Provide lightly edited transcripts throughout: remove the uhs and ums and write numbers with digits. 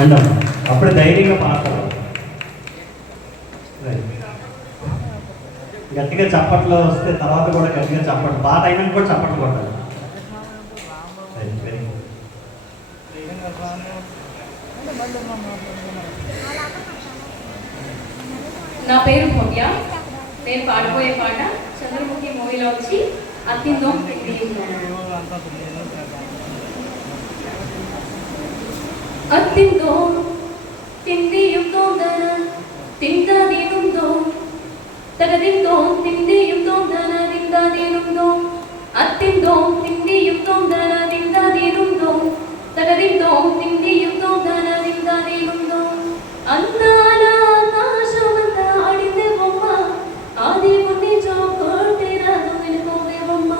అంటాం అప్పుడు ధైర్యంగా పాడతారు. గట్టిగా చప్పట్లు వస్తే తర్వాత కూడా గట్టిగా చప్పట్లు, పాట అయినాక కూడా చప్పట్లు కొట్టాలి. నా పేరు భవ్య. నేను పాడబోయే పాట చంద్రముఖి మూవీలో వచ్చి అత్తిందో అత్తిందో తిండియుందో దన తిందనేనుందో తగదిందో తిండియుందో దన తిందనేనుందో అత్తిందో తిండియుందో దన తిందనేనుందో తగదిందో తిండియుందో దన తిందనేనుందో అందాల ఆకాశమంతా ఆడిందే బొమ్మ ఆది కొన్ని చోటే రాదు వెళ్ళిపోవే బొమ్మ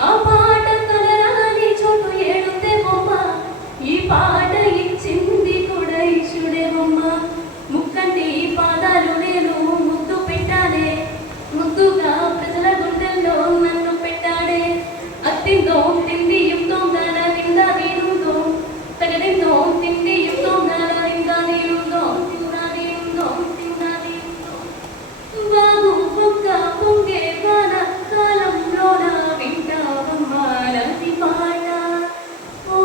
ఆ పాట కలరాని చోటు ఏడుందే బొమ్మ ఈ పాట ఇచ్చింది కూడా ఇచ్చుడే బొమ్మ ముక్కంటి పాదాలు నేను ముద్దు పెట్టానే ముద్దుగా ప్రజల గుండెల్లో నన్ను పెట్టాడే అత్తిందో తిండి యుక్తో దాన నిందా నేనుందో తగదిందో తిండి యుక్తో దాన నిందా నేనుందో తిందా నేనుందో తిందా నేనుందో బాగు పొక్క పొంగే వాన కాలంలోన వింటావమ్మ నది పాట ఓ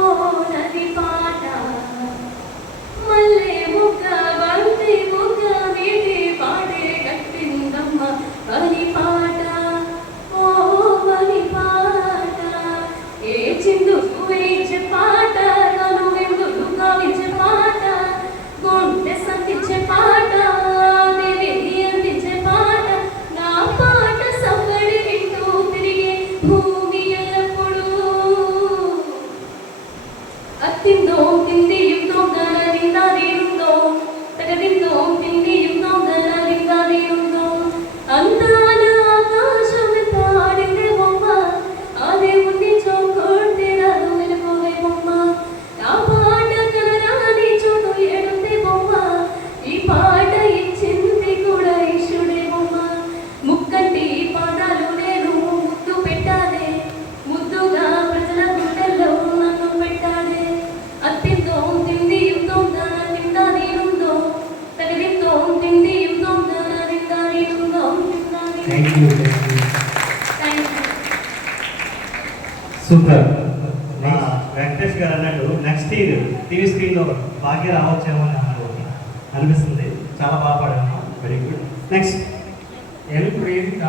నది పాట మల్లె ముక్క బంతి ముక్క నీటి పాడే కట్టిందమ్మ వరి పాట ఓ వరి పాట ఏ చిందు వేయించే పాట నన్ను వెందుకు కావించే పాట గుండె సంతించే పాట దేవి అందించే పాట నా పాట సవ్వడి వింటూ తిరిగే భూమి ఎల్లప్పుడూ అత్తిందో తిండి యుక్తో దన నిందా నేనుందో తగదిందో తిండి యుక్తో దన నిందా నేనుందో అందాల ఆకాశమెంత ఆడిందే బొమ్మ అదే ఉన్ని చోకొట్టే రాదు వెళ్ళిపోవే బొమ్మ ఆ పాట కలరాని చోటు ఏడుందే బొమ్మ ఈ పాట ఇచ్చింది కూడా ఇష్యుడే బొమ్మ ముక్కంటి పాదాలు నేను ముద్దు పెట్టానే ముద్దుగా ప్రజల గుండెల్లో నన్ను పెట్టానే అత్తిందో తిండి యుక్తో దాన నిందా నేనుందో తగదిందో తిండి యుక్తో దాన నిందా నేనుందో నిందా thank you. Thank you. Super. Venkatesh గారు అన్నట్టు నెక్స్ట్ ఇయర్ టీవీ స్క్రీన్లో భాగ్య రావచ్చేమో అని నాకు అనిపిస్తుంది. చాలా బాగా పాడాము. Very good. నెక్స్ట్ ఎల్ ప్రేరిత